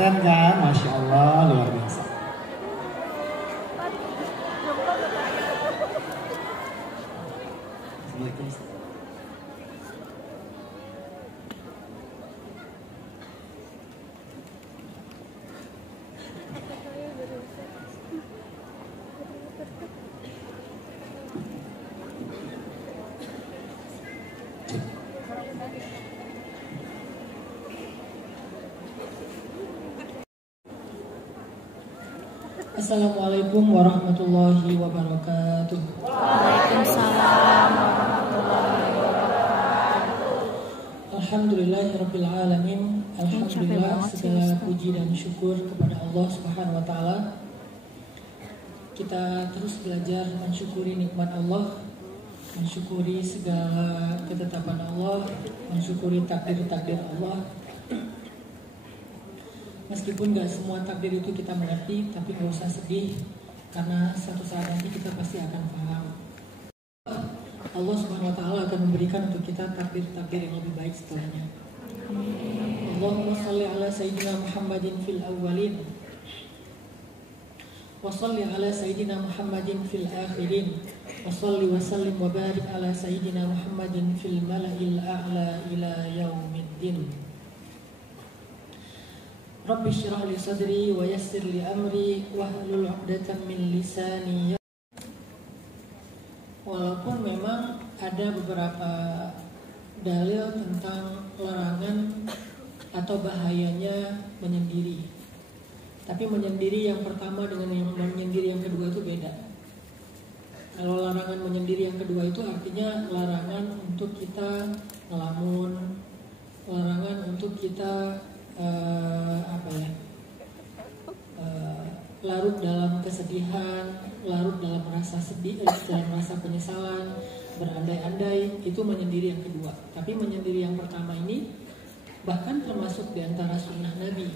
Keren kan? Masya Allah, luar biasa. Assalamualaikum warahmatullahi wabarakatuh. Waalaikumsalam warahmatullahi wabarakatuh. Alhamdulillahirabbil alamin. Alhamdulillah, segala puji dan syukur kepada Allah Subhanahu wa taala. Kita terus belajar mensyukuri nikmat Allah, mensyukuri segala ketetapan Allah, mensyukuri takdir-takdir Allah. Meskipun gak semua takdir itu kita mengerti, tapi gak usah sedih, karena satu saat nanti kita pasti akan paham. Allah Subhanahu wa taala akan memberikan untuk kita takdir-takdir yang lebih baik setelahnya. Allahumma shalli ala sayyidina Muhammadin fil awwalin wa shalli ala sayyidina Muhammadin fil akhirin wa shalli wa sallim wa barik ala sayyidina Muhammadin fil mala'il a'la ila yaumiddin. Rabbi syrah li sadri wa yassir li amri wahlul 'uqdatam min lisani. Walaupun memang ada beberapa dalil tentang larangan atau bahayanya menyendiri, tapi menyendiri yang pertama dengan yang menyendiri yang kedua itu beda. Kalau larangan menyendiri yang kedua itu artinya larangan untuk kita ngelamun, larangan untuk kita larut dalam kesedihan, larut dalam rasa sedih, dalam rasa penyesalan, berandai-andai, itu menyendiri yang kedua. Tapi menyendiri yang pertama ini bahkan termasuk di antara sunnah Nabi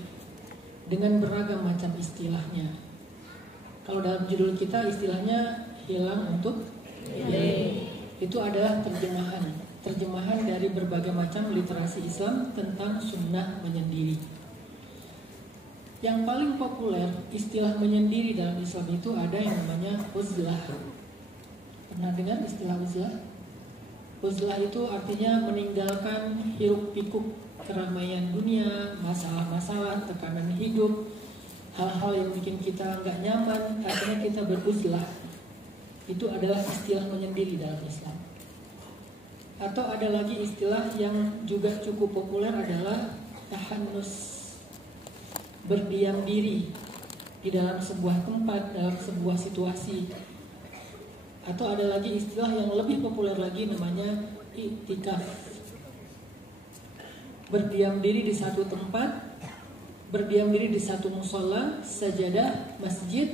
dengan beragam macam istilahnya. Kalau dalam judul kita istilahnya hilang untuk hilang. Itu adalah terjemahan dari berbagai macam literasi Islam tentang sunnah menyendiri. Yang paling populer istilah menyendiri dalam Islam itu ada yang namanya uzlah. Pernah dengar istilah uzlah? Uzlah itu artinya meninggalkan hiruk pikuk keramaian dunia, masalah-masalah, tekanan hidup, hal-hal yang bikin kita nggak nyaman, akhirnya kita beruzlah. Itu adalah istilah menyendiri dalam Islam. Atau ada lagi istilah yang juga cukup populer adalah tahannus, berdiam diri di dalam sebuah tempat, dalam sebuah situasi. Atau ada lagi istilah yang lebih populer lagi namanya i'tikaf, berdiam diri di satu tempat, berdiam diri di satu musola, sajadah, masjid,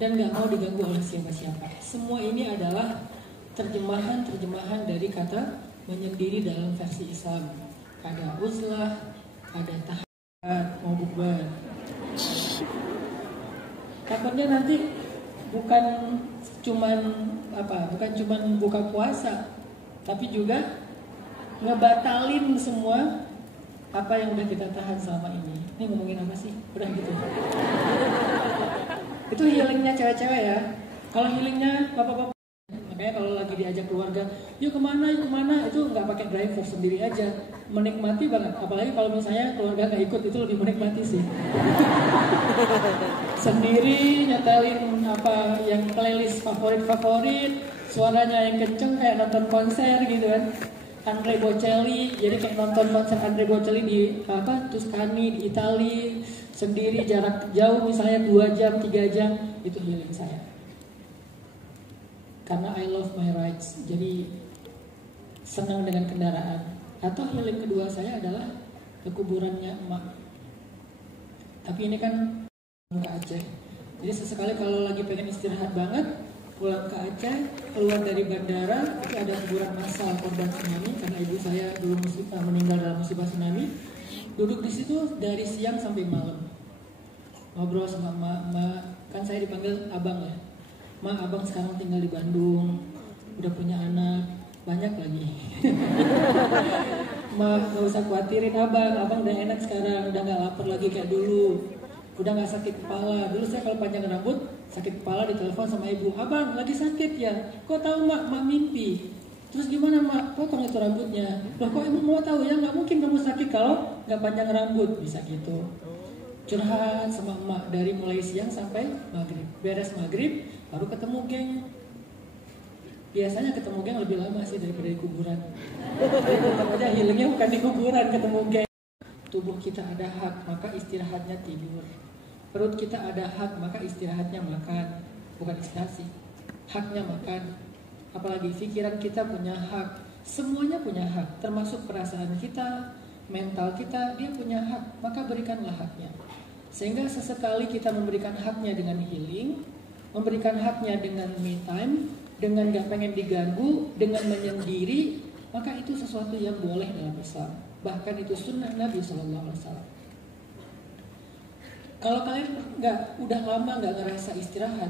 dan gak mau diganggu oleh siapa-siapa. Semua ini adalah terjemahan dari kata menyendiri dalam versi Islam. Ada uzlah, ada mau bubar. Kabarnya nanti bukan cuman buka puasa, tapi juga ngebatalin semua apa yang udah kita tahan selama ini. Ini ngomongin apa sih? Udah gitu. Itu healingnya cewek-cewek ya. Kalau healingnya bapak-bapak, makanya kalau lagi diajak keluarga, yuk kemana, itu nggak pakai driver, sendiri aja, menikmati banget. Apalagi kalau misalnya keluarga nggak ikut, itu lebih menikmati sih. Sendiri nyetelin apa yang playlist favorit, suaranya yang kenceng kayak nonton konser gitu kan. Andre Bocelli, jadi kayak nonton konser Andre Bocelli di Tuscany di Italia, sendiri jarak jauh misalnya 2 jam, 3 jam, itu healing saya. Karena I love my rides, jadi senang dengan kendaraan. Atau healing kedua saya adalah ke kuburannya emak. Tapi ini kan ke Aceh, jadi sesekali kalau lagi pengen istirahat banget, pulang ke Aceh, keluar dari bandara, itu ada kuburan massal korban tsunami karena ibu saya dulu meninggal dalam musibah tsunami. Duduk di situ dari siang sampai malam, ngobrol sama emak, kan saya dipanggil abang ya. Ma, abang sekarang tinggal di Bandung, udah punya anak, banyak lagi. Mak, gak usah khawatirin abang udah enak sekarang, udah gak lapar lagi kayak dulu, udah gak sakit kepala. Dulu saya kalau panjang rambut, sakit kepala ditelepon sama ibu, abang lagi sakit ya, kok tahu mak mimpi. Terus gimana mak, potong itu rambutnya. Loh kok ibu mau tahu ya, gak mungkin kamu sakit kalau gak panjang rambut. Bisa gitu. Curhat sama emak dari mulai siang sampai maghrib. Beres maghrib, baru ketemu geng. Biasanya ketemu geng lebih lama sih daripada di kuburan. Tetap aja healingnya bukan di kuburan, ketemu geng. Tubuh kita ada hak, maka istirahatnya tidur. Perut kita ada hak, maka istirahatnya makan. Bukan istirahat sih, haknya makan. Apalagi pikiran kita punya hak. Semuanya punya hak, termasuk perasaan kita, mental kita, dia punya hak. Maka berikanlah haknya. Sehingga sesekali kita memberikan haknya dengan healing, memberikan haknya dengan me time, dengan gak pengen diganggu, dengan menyendiri, maka itu sesuatu yang boleh dalam Islam. Bahkan itu sunnah Nabi SAW. Kalau kalian udah lama nggak ngerasa istirahat,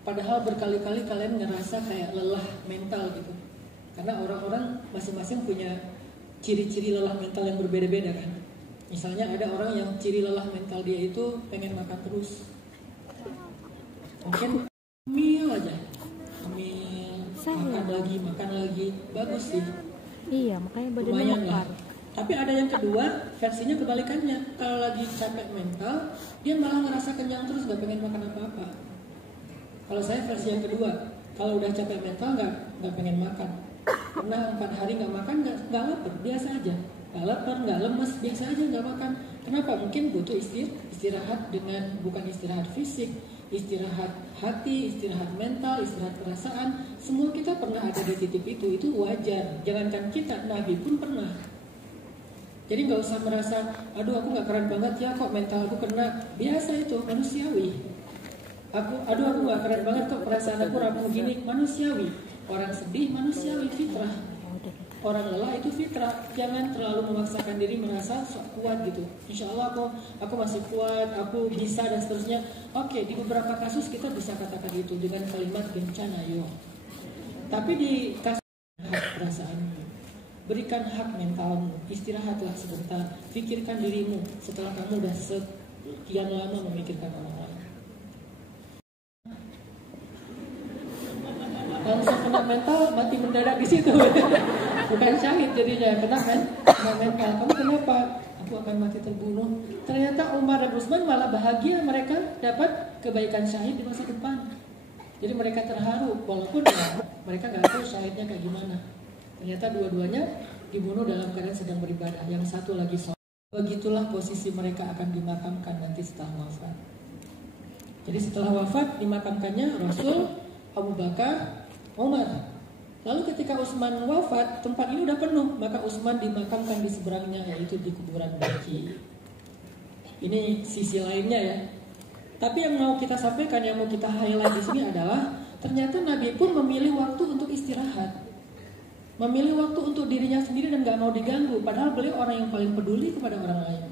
padahal berkali-kali kalian ngerasa kayak lelah mental gitu. Karena orang-orang masing-masing punya ciri-ciri lelah mental yang berbeda-beda kan. Misalnya ada orang yang ciri lelah mental dia itu pengen makan terus. Mungkin mil aja. Makan lagi. Bagus sih. Iya, makanya badannya lumayan mekar. Tapi ada yang kedua, versinya kebalikannya. Kalau lagi capek mental, dia malah ngerasa kenyang terus, gak pengen makan apa-apa. Kalau saya versi yang kedua, kalau udah capek mental nggak pengen makan. Pernah 4 hari nggak makan, nggak lapar, biasa aja. Nggak lapar, nggak lemes, biasa aja nggak makan. Kenapa? Mungkin butuh istirahat dengan bukan istirahat fisik, istirahat hati, istirahat mental, istirahat perasaan. Semua kita pernah ada di titik itu wajar. Jangankan kita, Nabi pun pernah. Jadi nggak usah merasa, aduh aku nggak keren banget ya kok mental aku kena. Biasa itu, manusiawi. Aku gak keren banget kok, perasaan aku rapuh gini, manusiawi. Orang sedih manusiawi, fitrah. Orang lelah itu fitrah. Jangan terlalu memaksakan diri merasa sok kuat gitu. Insya Allah aku masih kuat, aku bisa dan seterusnya. Oke, di beberapa kasus kita bisa katakan itu dengan kalimat bencana yo. Tapi di kasus hak perasaanmu, berikan hak mentalmu, istirahatlah sebentar, pikirkan dirimu setelah kamu udah sekian lama memikirkan orang lain. Langsung kena mental, mati mendadak di situ. Bukan syahid jadinya, kena mental. Kamu kenapa? Aku akan mati terbunuh. Ternyata Umar dan Utsman malah bahagia, mereka dapat kebaikan syahid di masa depan. Jadi mereka terharu, walaupun mereka nggak tahu syahidnya kayak gimana. Ternyata dua-duanya dibunuh dalam keadaan sedang beribadah. Yang satu lagi sholat. Begitulah posisi mereka akan dimakamkan nanti setelah wafat. Jadi setelah wafat dimakamkannya Rasul, Abu Bakar, Umar. Lalu ketika Utsman wafat, tempat ini udah penuh, maka Utsman dimakamkan di seberangnya, yaitu di kuburan Baqi. Ini sisi lainnya ya. Tapi yang mau kita sampaikan, yang mau kita highlight di sini adalah ternyata Nabi pun memilih waktu untuk istirahat, memilih waktu untuk dirinya sendiri dan gak mau diganggu. Padahal beliau orang yang paling peduli kepada orang lain.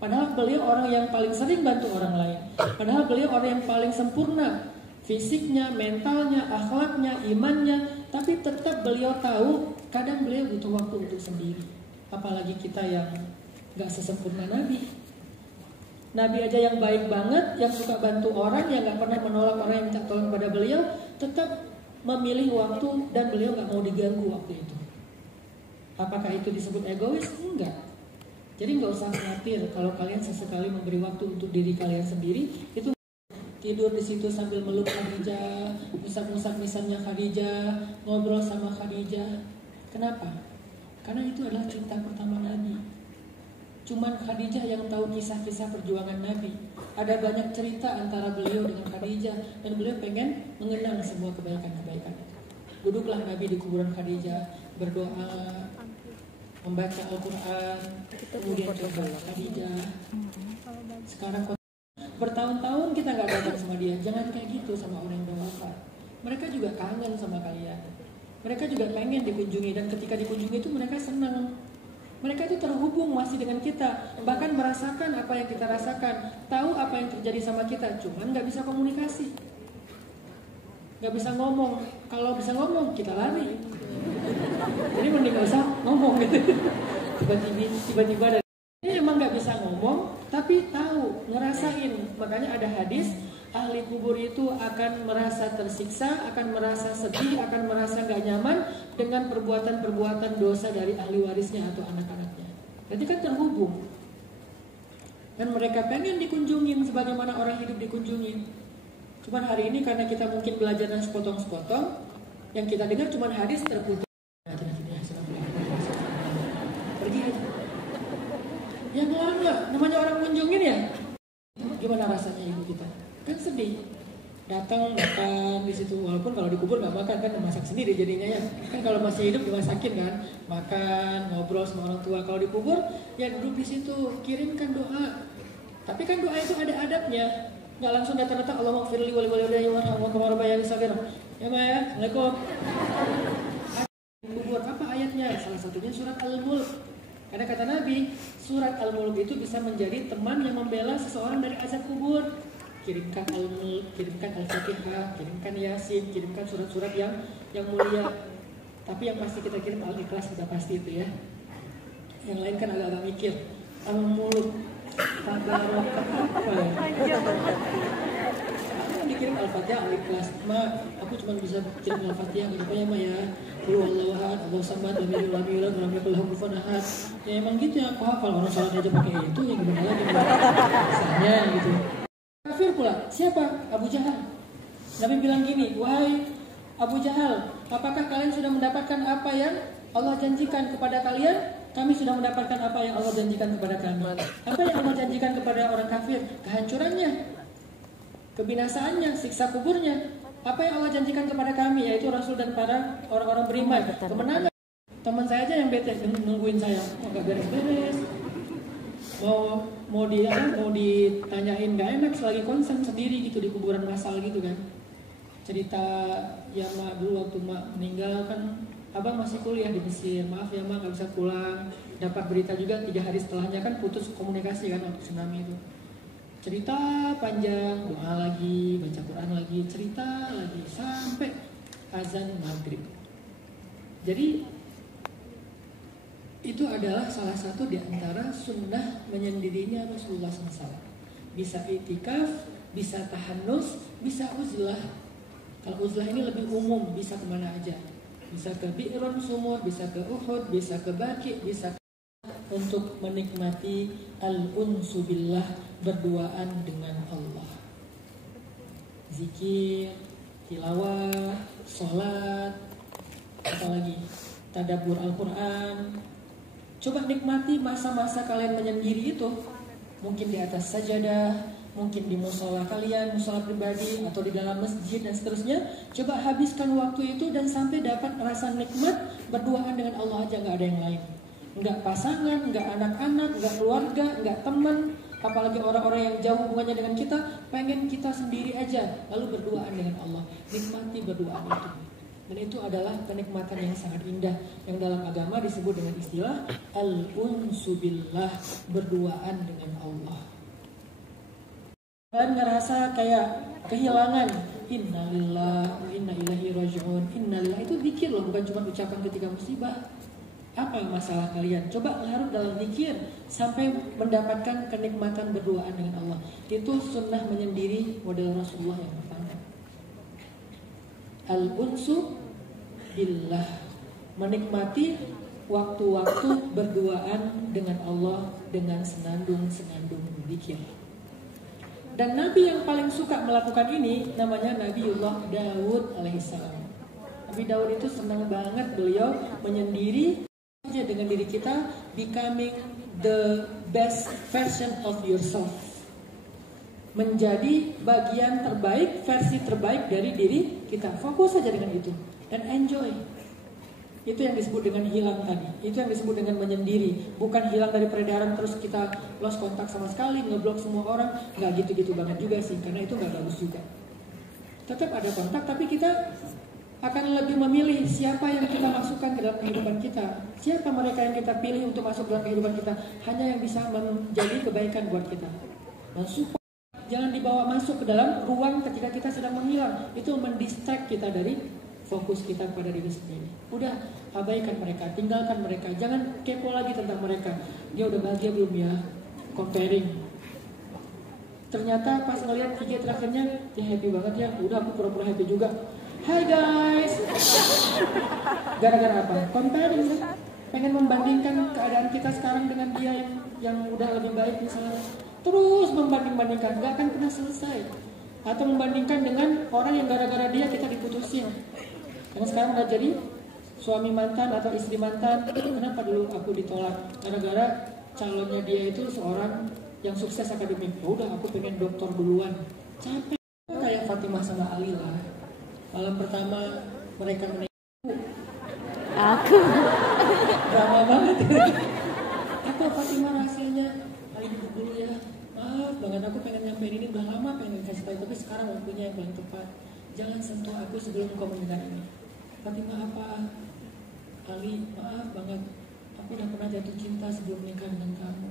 Padahal beliau orang yang paling sering bantu orang lain. Padahal beliau orang yang paling sempurna fisiknya, mentalnya, akhlaknya, imannya. Tapi tetap beliau tahu kadang beliau butuh waktu untuk sendiri. Apalagi kita yang gak sesempurna Nabi. Nabi aja yang baik banget, yang suka bantu orang, yang gak pernah menolak orang yang minta tolong pada beliau, tetap memilih waktu dan beliau gak mau diganggu waktu itu. Apakah itu disebut egois? Enggak. Jadi gak usah khawatir kalau kalian sesekali memberi waktu untuk diri kalian sendiri. Itu tidur di situ sambil meluk Khadijah, musab-musab misalnya Khadijah, ngobrol sama Khadijah. Kenapa? Karena itu adalah cinta pertama Nabi. Cuman Khadijah yang tahu kisah-kisah perjuangan Nabi. Ada banyak cerita antara beliau dengan Khadijah, dan beliau pengen mengenang semua kebaikan-kebaikan itu. Duduklah Nabi di kuburan Khadijah, berdoa, membaca Al-Quran, kemudian coba Khadijah. Sekarang bertahun-tahun kita gak datang sama dia. Jangan kayak gitu sama orang yang udah wafat. Mereka juga kangen sama kalian. Mereka juga pengen dikunjungi, dan ketika dikunjungi itu mereka senang. Mereka itu terhubung masih dengan kita, bahkan merasakan apa yang kita rasakan, tahu apa yang terjadi sama kita, cuman gak bisa komunikasi, gak bisa ngomong. Kalau bisa ngomong, kita lari. Jadi mending gak usah ngomong gitu. Tiba-tiba ada. Ini emang gak bisa ngomong, tapi tahu, ngerasain. Makanya ada hadis, ahli kubur itu akan merasa tersiksa, akan merasa sedih, akan merasa gak nyaman dengan perbuatan-perbuatan dosa dari ahli warisnya atau anak-anaknya. Berarti kan terhubung. Dan mereka pengen dikunjungin sebagaimana orang hidup dikunjungin. Cuman hari ini karena kita mungkin belajarnya sepotong-sepotong, yang kita dengar cuman hadis terputus. Pergi aja. Ya nggak, namanya orang kunjungin ya. Gimana rasanya ibu kita? Kan sedih. Datang makan di situ, walaupun kalau dikubur nggak makan kan, masak sendiri jadinya ya. Kan kalau masih hidup dimasakin kan, makan, ngobrol sama orang tua. Kalau dikubur ya duduk di situ, kirimkan doa. Tapi kan doa itu ada adabnya. Nggak langsung datang-datang Allahumma firli wali walidayya warhamhum kama rabbayani shaghira. Ya Ma ya, Assalamualaikum. Kubur apa ayatnya? Salah satunya surat Al-Mulk. Karena kata Nabi, surat Al-Mulk itu bisa menjadi teman yang membela seseorang dari azab kubur. Kirimkan Al-Mulk, kirimkan Al-Fatihah, kirimkan Yasin, kirimkan surat-surat yang mulia. Tapi yang pasti kita kirim Al-Ikhlas, kita pasti itu ya. Yang lain kan agak-agak mikir. Al-Mulk, Tabaraka apa ya? Dikirim Al-Fatihah, Al-Ikhlas. Ma, aku cuma bisa kirim Al-Fatihah, kenapa ya Ma ya? Allahu ahad, Allahu samad, lam yalid walam yulad, walam yakul lahu kufuwan ahad. Ya emang gitu ya, aku hafal. Orang salat aja pakai itu, ya gimana lagi? Misalnya gitu. Kafir pula, siapa? Abu Jahal. Nabi bilang gini, wahai Abu Jahal, apakah kalian sudah mendapatkan apa yang Allah janjikan kepada kalian? Kami sudah mendapatkan apa yang Allah janjikan kepada kami. Apa yang Allah janjikan kepada orang kafir? Kehancurannya, kebinasaannya, siksa kuburnya. Apa yang Allah janjikan kepada kami, yaitu Rasul dan para orang-orang beriman, kemenangan. Teman saya aja yang bete nungguin saya, gak beres-beres. Mau ditanyain gak enak, selagi konsen sendiri gitu di kuburan massal gitu kan. Cerita ya Ma, dulu waktu Ma meninggal kan abang masih kuliah di Mesir, maaf ya Ma gak bisa pulang. Dapat berita juga 3 hari setelahnya kan putus komunikasi kan waktu tsunami itu. Cerita panjang, doa lagi, baca Quran lagi, cerita lagi sampai azan maghrib. Jadi itu adalah salah satu di antara sunnah menyendirinya Rasulullah SAW. Bisa itikaf, bisa tahanus, bisa uzlah. Kalau uzlah ini lebih umum, bisa kemana aja. Bisa ke Bi'run Sumur, bisa ke Uhud, bisa ke Baqi, bisa untuk menikmati al-unsu billah, berduaan dengan Allah. Zikir, tilawah, sholat, apalagi tadabbur Al-Quran. Coba nikmati masa-masa kalian menyendiri itu. Mungkin di atas sajadah, mungkin di musola kalian, musola pribadi, atau di dalam masjid dan seterusnya. Coba habiskan waktu itu dan sampai dapat rasa nikmat berduaan dengan Allah aja, gak ada yang lain. Enggak pasangan, enggak anak-anak, enggak keluarga, enggak teman, apalagi orang-orang yang jauh hubungannya dengan kita. Pengen kita sendiri aja, lalu berduaan dengan Allah. Nikmati berduaan itu. Dan itu adalah kenikmatan yang sangat indah, yang dalam agama disebut dengan istilah al-unsu billah, berduaan dengan Allah. Kalian ngerasa kayak kehilangan, innalillahi wa inna ilaihi raji'un. Innalillahi itu zikir loh, bukan cuma ucapan ketika musibah. Apa masalah kalian? Coba larut dalam zikir sampai mendapatkan kenikmatan berduaan dengan Allah. Itu sunnah menyendiri model Rasulullah yang pertama. Al-unsu billah, menikmati waktu-waktu berduaan dengan Allah dengan senandung-senandung zikir. Dan Nabi yang paling suka melakukan ini namanya Nabiullah Daud alaihissalam. Nabi Daud itu senang banget beliau menyendiri aja dengan diri kita, becoming the best version of yourself, menjadi bagian terbaik, versi terbaik dari diri kita. Fokus saja dengan itu dan enjoy. Itu yang disebut dengan hilang tadi. Itu yang disebut dengan menyendiri. Bukan hilang dari peredaran terus kita lost kontak sama sekali, ngeblok semua orang. Nggak gitu-gitu banget juga sih, karena itu nggak bagus juga. Tetap ada kontak, tapi kita akan lebih memilih siapa yang kita masukkan ke dalam kehidupan kita. Siapa mereka yang kita pilih untuk masuk dalam kehidupan kita. Hanya yang bisa menjadi kebaikan buat kita. Mensupport, jangan dibawa masuk ke dalam ruang ketika kita sedang menghilang. Itu mendistract kita dari fokus kita pada diri sendiri. Udah, abaikan mereka, tinggalkan mereka, jangan kepo lagi tentang mereka. Dia udah bahagia belum ya? Comparing. Ternyata pas ngeliat IG terakhirnya, dia happy banget ya. Udah aku pura-pura happy juga. Hai guys. Gara-gara apa? Comparing kan? Pengen membandingkan keadaan kita sekarang dengan dia yang udah lebih baik misalnya. Terus membanding-bandingkan, gak akan pernah selesai. Atau membandingkan dengan orang yang gara-gara dia kita diputusin. Karena sekarang udah jadi suami mantan atau istri mantan. Kenapa dulu aku ditolak? Gara-gara calonnya dia itu seorang yang sukses akademik. Ya udah, aku pengen dokter duluan. Capek. Kayak Fatimah sama Ali lah. Malam pertama mereka menikah. Aku. Drama banget. Apa Fatimah rahasianya? Ali dulu ya. Maaf banget, aku pengen nyampein ini udah lama pengen kasih tahu, tapi sekarang waktunya yang paling tepat. Jangan sentuh aku sebelum kau mendengar ini. Fatimah apa? Ali, maaf banget. Aku udah pernah jatuh cinta sebelum menikah dengan kamu.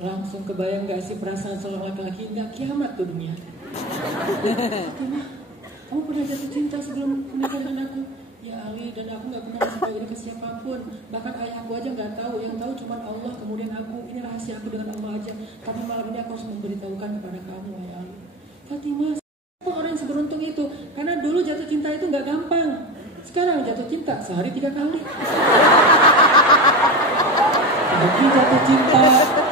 Langsung kebayang gak sih perasaan seorang laki-laki? Gak kiamat tuh dunia. Fatimah, kamu pernah jatuh cinta sebelum menikah dengan aku? Ya Ali, dan aku gak pernah kasih tahu ini ke siapapun. Bahkan ayahku aja gak tahu. Yang tahu cuma Allah, kemudian aku. Ini rahasia aku dengan Allah aja. Tapi malam ini aku harus memberitahukan kepada kamu, ya Ali. Fatimah, orang yang seberuntung itu. Karena dulu jatuh cinta itu gak gampang. Sekarang jatuh cinta sehari 3 kali. Pagi jatuh cinta,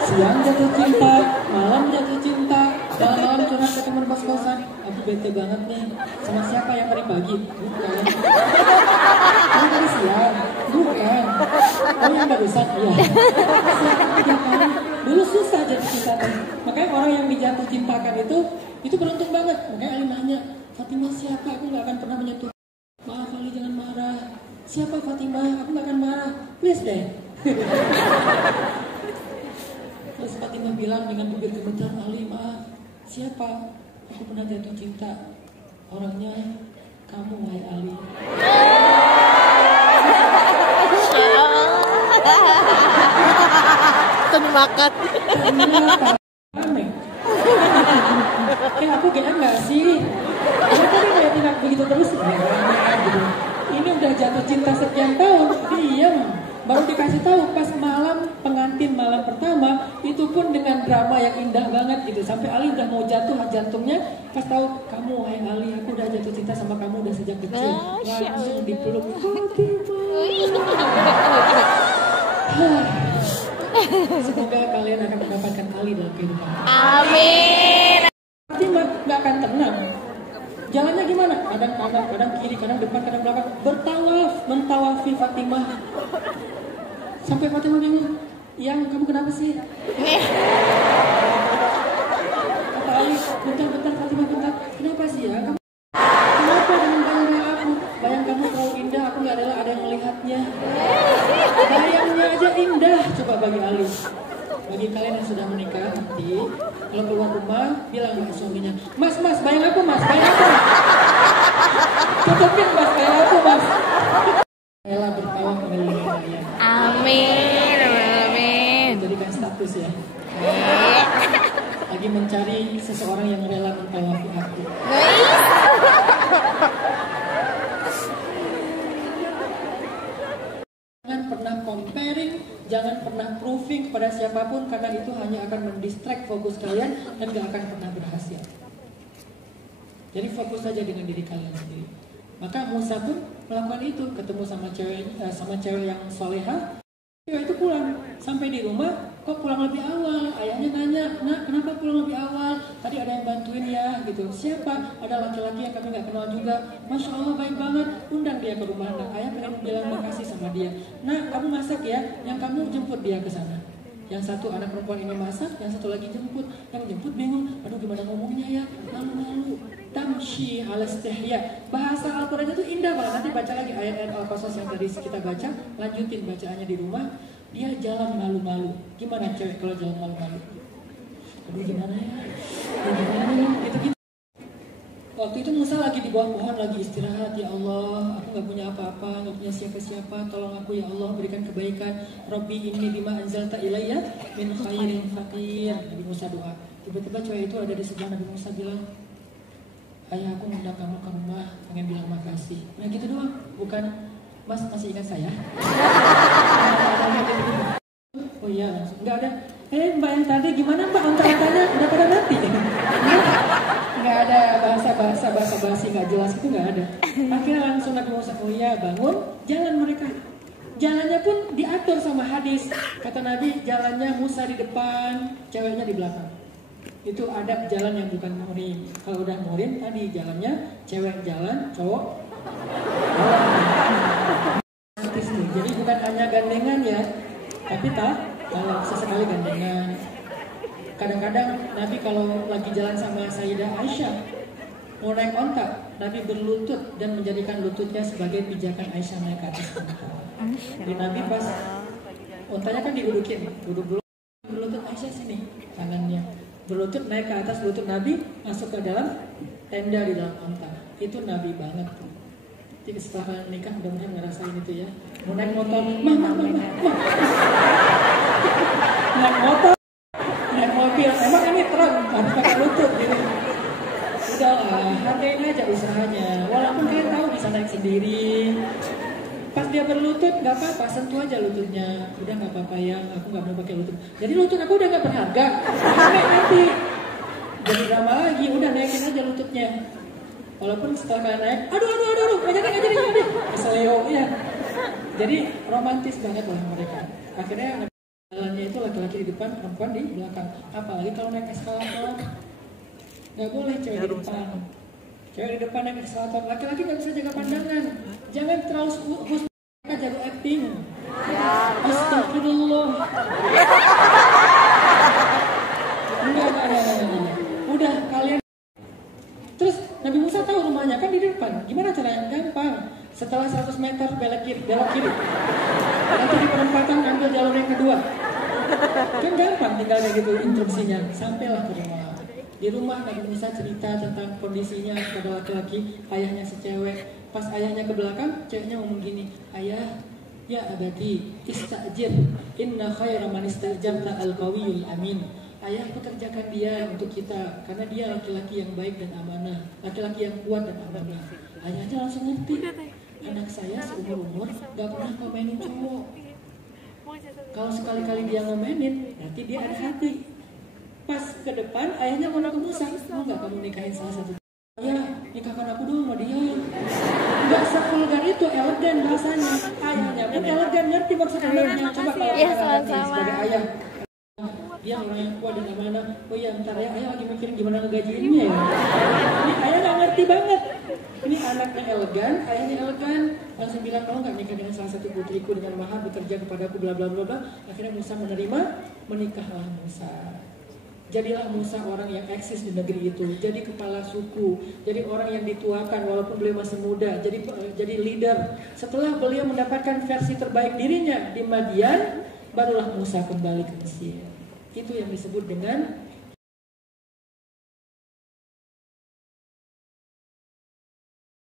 siang jatuh cinta, malam jatuh cinta, malam curhat ke teman kos-kosan. Aku bete banget nih. Sama siapa yang hari pagi? Bukan. Yang hari siang? Bukan. Oh yang barusan? Iya. Siapa 3 kali? Dulu susah jatuh cinta kan. Makanya orang yang dijatuh cintakan itu beruntung banget. Makanya Ali nanya, Fatimah siapa? Aku gak akan pernah menyentuh. Maaf Ali, jangan marah. Siapa Fatimah? Aku gak akan marah. Please deh. Terus Fatimah bilang dengan bibir gemetar, Ali maaf. Siapa? Aku pernah jatuh cinta. Orangnya kamu, wahai Ali. Makan. Aneh. Aku GM gak sih? Dia tadi ngeliatin aku begitu terus. Gitu. Ini udah jatuh cinta sekian tahun, diem. Baru dikasih tahu pas malam pengantin malam pertama, itu pun dengan drama yang indah banget gitu. Sampai Ali udah mau jatuh jantungnya, pas tahu kamu, wahai Ali, aku udah jatuh cinta sama kamu udah sejak kecil. Langsung dipeluk. Semoga kalian akan mendapatkan Ali dalam kehidupan. Amin. Tapi nggak akan tenang. Jalannya gimana? Kadang kanan, kadang kiri, kadang depan, kadang belakang. Bertawaf, mentawafi Fatimah. Sampai Fatimah bingung. Yang kamu kenapa sih? Kata Ali, bentar Fatimah, bentar. Kenapa sih ya? Kenapa dengan bayang aku? Bayang kamu terlalu indah, aku nggak rela ada yang melihatnya. Bayangnya aja indah. Coba bagi Ali. Bagi kalian yang sudah menikah nanti, kalau keluar rumah, bilang ke suaminya, Mas, bayang aku mas, bayang aku. Tutupin mas, bayang aku mas. Rela bertawaf mengelilingi kalian. Amin. Jadikan status ya. Lagi mencari seseorang yang rela mentawafi aku. Jangan pernah comparing, jangan pernah proving kepada siapapun, karena itu hanya akan mendistract fokus kalian dan gak akan pernah berhasil. Jadi fokus saja dengan diri kalian sendiri. Maka Musa pun melakukan itu, ketemu sama cewek yang soleha. Cewek itu pulang, sampai di rumah kok pulang lebih awal. Ayahnya nanya, nak kenapa pulang lebih awal? Tadi ada yang bantuin ya gitu. Siapa? Ada laki-laki yang kami gak kenal juga. Masya Allah baik banget. Undang dia ke rumah. Nah, ayah pengen bilang makasih sama dia. Nah, kamu masak ya, yang kamu jemput dia ke sana. Yang satu anak perempuan ini masak, yang satu lagi jemput. Yang jemput bingung, aduh gimana ngomongnya ya, malu-malu. Tamshi al-istihya. Bahasa Al-Quran itu indah banget. Nanti baca lagi ayat-ayat Al-Qasas yang tadi kita baca. Lanjutin bacaannya di rumah. Dia jalan malu-malu. Gimana cewek kalau jalan malu-malu? Aduh gimana ya? Gitu-gitu. Waktu itu Musa lagi di bawah pohon, lagi istirahat. Ya Allah, aku gak punya apa-apa, gak punya siapa-siapa. Tolong aku ya Allah, berikan kebaikan. Rabbi inni bima anzalta ilayya min khairin fakir. Nabi Musa doa. Tiba-tiba cewek itu ada di sebelah Nabi Musa bilang, ayah aku ngundang kamu ke rumah, pengen bilang makasih. Nah gitu doang. Bukan Mas masih ingat saya? Oh iya, nggak ada. Mbak yang tadi gimana mbak? Onta-ontanya udah pada mati? Nggak ada bahasa basi nggak jelas itu nggak ada. Akhirnya langsung Nabi Musa, oh iya bangun, jalan mereka. Jalannya pun diatur sama hadis. Kata Nabi, jalannya Musa di depan, ceweknya di belakang. Itu adab jalan yang bukan muhrim. Kalau udah muhrim tadi jalannya cewek jalan, cowok artis tuh. Jadi bukan hanya gandengan ya, tapi kalau sesekali gandengan. Kadang-kadang Nabi kalau lagi jalan sama Sayyidah Aisyah mau naik onta, Nabi berlutut dan menjadikan lututnya sebagai pijakan Aisyah naik ke atas onta. Jadi Nabi pas ontanya kan didudukin, duduk dulu, berlutut Aisyah sini, tangannya berlutut naik ke atas lutut Nabi, masuk ke dalam tenda di dalam onta. Itu Nabi banget tuh. Jadi setelah nikah mudah-mudahan ngerasain itu ya. Mau naik motor, mama. Naik motor, naik mobil, emang ini truk harus pakai lutut gitu. Udahlah, hargain aja usahanya. Walaupun kalian tahu bisa naik sendiri. Pas dia berlutut, nggak apa-apa, sentuh aja lututnya. Udah nggak apa-apa ya, aku nggak mau pakai lutut. Jadi lutut aku udah nggak berharga. Naik nanti. Jadi drama lagi, udah naikin aja lututnya. Walaupun setelah kalian naik, aduh, nggak jadi. Keseleo ya. Jadi romantis banget lah mereka. Akhirnya jalannya itu laki-laki di depan, perempuan di belakang. Apalagi kalau naik eskalator, nggak boleh cewek di depan. Cewek di depan naik eskalator, laki-laki nggak bisa jaga pandangan. Jangan terlalu khusus jago acting. Astagfirullah. Enggak. Udah kalian. Terus Nabi Musa tahu rumahnya kan di depan. Gimana caranya? Gampang. Setelah 100 meter belok kiri. Nanti di perempatan ambil jalur yang kedua. Kan gampang tinggal kayak gitu instruksinya. Sampailah ke rumah. Di rumah Nabi Musa cerita tentang kondisinya kepada laki-laki, ayahnya secewek. Pas ayahnya ke belakang, ceweknya ngomong gini, ayah, ya abadi, istajir, inna khaira man istajarta al-qawiyul amin. Ayah, pekerjakan dia untuk kita, karena dia laki-laki yang baik dan amanah, laki-laki yang kuat dan amanah. Ayahnya langsung ngerti, anak saya seumur-umur gak pernah ngomenin cowok. Kalau sekali-kali dia ngomenin, nanti dia ada hati. Pas ke depan, ayahnya ngomong ke Musa, mau gak kamu nikahin salah satu? Ya, nikahkan aku dong sama dia. Gak sevulgar itu, elegan bahasanya. Ayahnya pun elegan, ngerti maksud ayahnya. Coba kalau sebagai ayah. Dia orang yang kuat di mana? Oh iya, bentar ya, ayah lagi mikirin gimana ngegajiinnya ya. Ini ayah gak ngerti banget. Ini anaknya elegan, ayahnya elegan. Langsung bilang, kalau gak nikah dengan salah satu putriku dengan mahar bekerja kepadaku bla bla bla bla. Akhirnya Musa menerima, menikahlah Musa. Jadilah Musa orang yang eksis di negeri itu, jadi kepala suku, jadi orang yang dituakan walaupun beliau masih muda, jadi leader. Setelah beliau mendapatkan versi terbaik dirinya di Madian, barulah Musa kembali ke Mesir. Itu yang disebut dengan